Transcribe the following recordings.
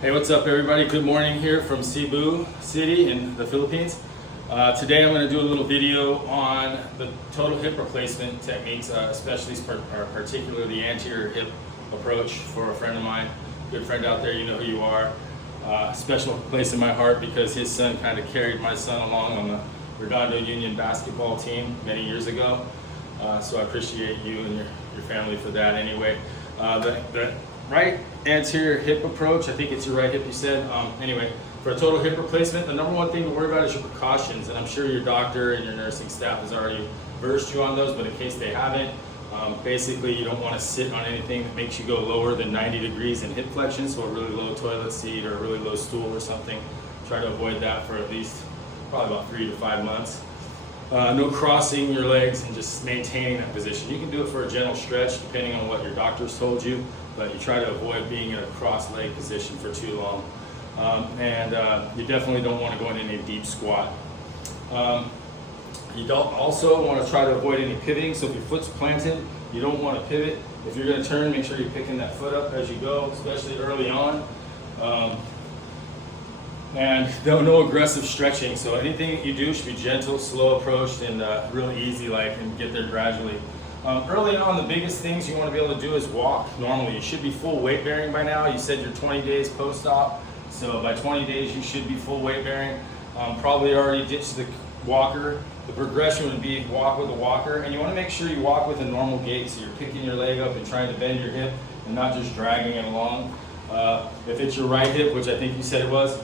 Hey, what's up everybody? Good morning here from Cebu City in the Philippines. Today I'm going to do a little video on the total hip replacement techniques, especially particularly the anterior hip approach for a friend of mine, good friend out there, you know who you are. Special place in my heart because his son kind of carried my son along on the Redondo Union basketball team many years ago. So I appreciate you and your family for that anyway. The right anterior hip approach, I think it's your right hip you said. Anyway, for a total hip replacement, the number one thing to worry about is your precautions, and I'm sure your doctor and your nursing staff has already versed you on those, but in case they haven't, basically you don't want to sit on anything that makes you go lower than 90 degrees in hip flexion, so a really low toilet seat or a really low stool or something. Try to avoid that for at least probably about 3 to 5 months. No crossing your legs and just maintaining that position. You can do it for a gentle stretch depending on what your doctor's told you, but you try to avoid being in a cross leg position for too long. You definitely don't want to go into any deep squat. You don't also want to try to avoid any pivoting, so if your foot's planted, you don't want to pivot. If you're going to turn, make sure you're picking that foot up as you go, especially early on. And no aggressive stretching, so anything that you do should be gentle, slow approached, and real easy, and get there gradually. Early on, the biggest things you want to be able to do is walk normally. You should be full weight bearing by now. You said you're 20 days post-op, so by 20 days you should be full weight bearing. Probably already ditched the walker. The progression would be walk with a walker, and you want to make sure you walk with a normal gait, so you're picking your leg up and trying to bend your hip and not just dragging it along. If it's your right hip, which I think you said it was,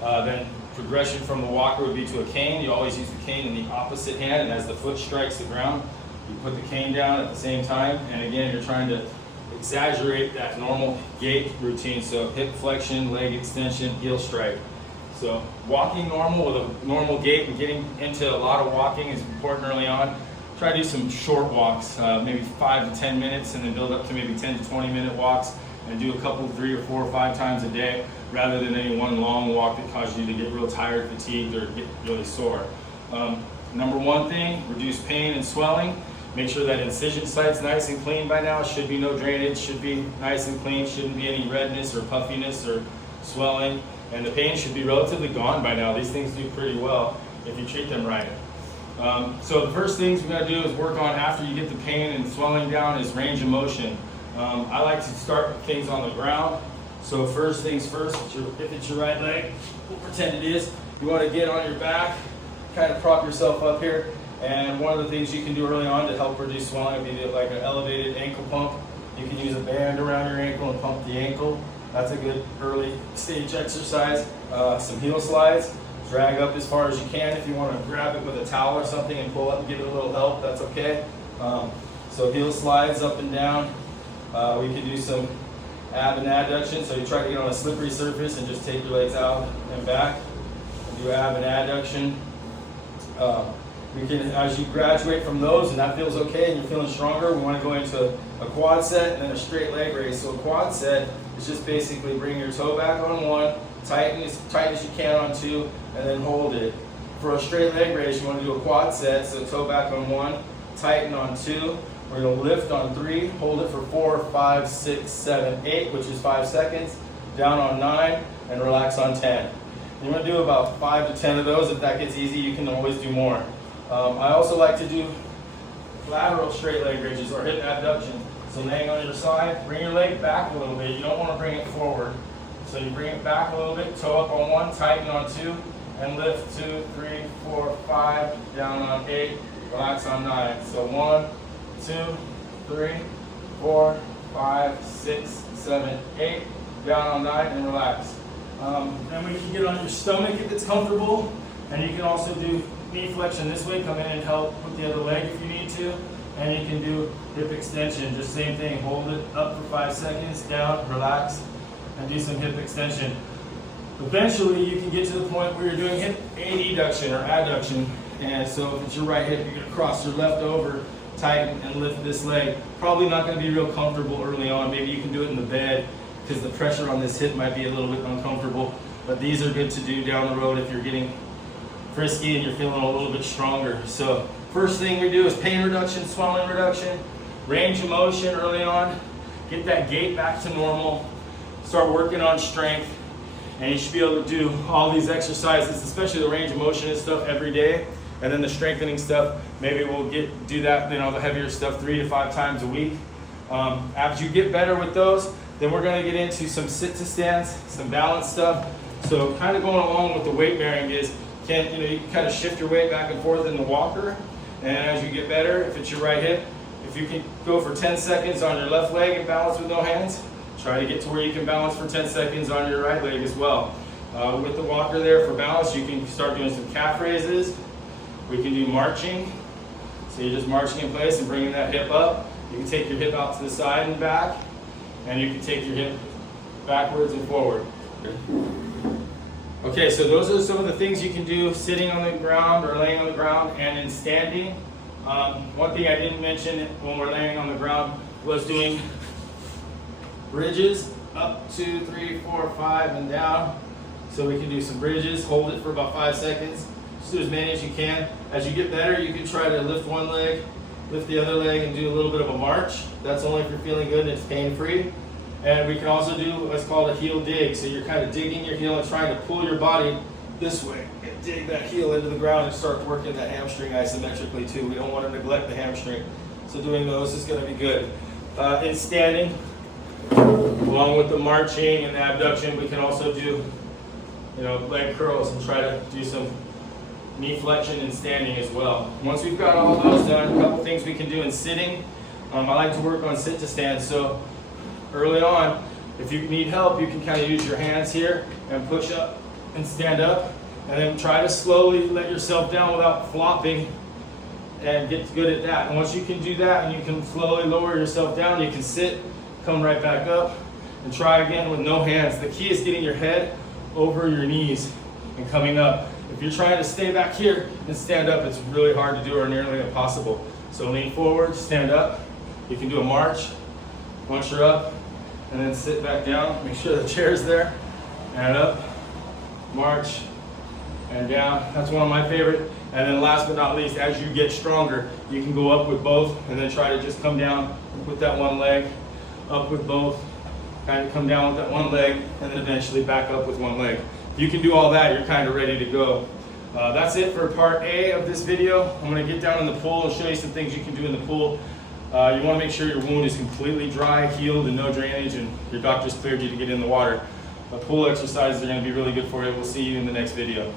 then progression from the walker would be to a cane. You always use the cane in the opposite hand, and as the foot strikes the ground, you put the cane down at the same time. And again, you're trying to exaggerate that normal gait routine. So hip flexion, leg extension, heel strike. So walking normal with a normal gait and getting into a lot of walking is important early on. Try to do some short walks, maybe 5 to 10 minutes, and then build up to maybe 10 to 20 minute walks, and do a couple, 3 or 4 or 5 times a day, rather than any one long walk that causes you to get real tired, fatigued, or get really sore. Number one thing, reduce pain and swelling. Make sure that incision site's nice and clean by now. Should be no drainage, should be nice and clean, shouldn't be any redness or puffiness or swelling. And the pain should be relatively gone by now. These things do pretty well if you treat them right. So the first things we gotta do is work on after you get the pain and swelling down is range of motion. I like to start with things on the ground. So first things first, if it's your right leg, we'll pretend it is, you want to get on your back, kind of prop yourself up here, and one of the things you can do early on to help reduce swelling would be like an elevated ankle pump. You can use a band around your ankle and pump the ankle. That's a good early stage exercise. Some heel slides, drag up as far as you can. If you want to grab it with a towel or something and pull up and give it a little help, that's okay. So heel slides up and down. We can do some ab and adduction, so you try to get on a slippery surface and just take your legs out and back and do ab and adduction. We can, as you graduate from those and that feels okay and you're feeling stronger, we want to go into a quad set and then a straight leg raise. So a quad set is just basically bring your toe back on one, tighten as tight as you can on two, and then hold it. For a straight leg raise, you want to do a quad set, so toe back on one, tighten on two. We're going to lift on 3, hold it for 4, 5, 6, 7, 8, which is 5 seconds, down on 9, and relax on 10. You want to do about 5 to 10 of those. If that gets easy, you can always do more. I also like to do lateral straight leg raises or hip abduction. So laying on your side, bring your leg back a little bit. You don't want to bring it forward. So you bring it back a little bit, toe up on 1, tighten on 2, and lift 2, 3, 4, 5, down on 8, relax on 9. So 1, 2, 3, 4, 5, 6, 7, 8, down on 9, and relax. Then we can get on your stomach if it's comfortable, and you can also do knee flexion this way, come in and help with the other leg if you need to, and you can do hip extension, just same thing, hold it up for 5 seconds, down, relax, and do some hip extension. Eventually you can get to the point where you're doing hip adduction or adduction, and so if it's your right hip, you're going to cross your left over, tighten and lift this leg. Probably not going to be real comfortable early on. Maybe you can do it in the bed because the pressure on this hip might be a little bit uncomfortable, but these are good to do down the road if you're getting frisky and you're feeling a little bit stronger. So first thing we do is pain reduction, swelling reduction, range of motion early on, get that gait back to normal, start working on strength, And you should be able to do all these exercises, especially the range of motion and stuff, every day. And then the strengthening stuff, maybe we'll do that, you know, the heavier stuff 3 to 5 times a week. As you get better with those, then we're going to get into some sit to stands, some balance stuff. So kind of going along with the weight bearing is, you can kind of shift your weight back and forth in the walker. And as you get better, if it's your right hip, if you can go for 10 seconds on your left leg and balance with no hands, try to get to where you can balance for 10 seconds on your right leg as well. With the walker there for balance, you can start doing some calf raises. We can do marching. So you're just marching in place and bringing that hip up. You can take your hip out to the side and back, and you can take your hip backwards and forward. Okay, so those are some of the things you can do sitting on the ground or laying on the ground and in standing. One thing I didn't mention when we're laying on the ground was doing bridges, up, 2, 3, 4, 5, and down. So we can do some bridges, hold it for about 5 seconds. Just do as many as you can. As you get better, you can try to lift one leg, lift the other leg, and do a little bit of a march. That's only if you're feeling good and it's pain-free. And we can also do what's called a heel dig. So you're kind of digging your heel and trying to pull your body this way and dig that heel into the ground and start working that hamstring isometrically too. We don't want to neglect the hamstring. So doing those is going to be good. In standing, along with the marching and the abduction, we can also do, leg curls and try to do some knee flexion and standing as well. Once we've got all those done, a couple things we can do in sitting. I like to work on sit to stand. So early on, if you need help, you can kind of use your hands here and push up and stand up, and then try to slowly let yourself down without flopping and get good at that. And once you can do that and you can slowly lower yourself down, you can sit, come right back up, and try again with no hands. The key is getting your head over your knees and coming up. If you're trying to stay back here and stand up, it's really hard to do or nearly impossible. So lean forward, stand up. You can do a march once you're up, and then sit back down. Make sure the chair's there, and up, march, and down. That's one of my favorite. And then last but not least, as you get stronger, you can go up with both and then try to just come down with that one leg, up with both, kind of come down with that one leg, and then eventually back up with one leg. If you can do all that, you're kind of ready to go. That's it for part A of this video. I'm going to get down in the pool and show you some things you can do in the pool. You want to make sure your wound is completely dry, healed, and no drainage, and your doctor's cleared you to get in the water. Pool exercises are going to be really good for you. We'll see you in the next video.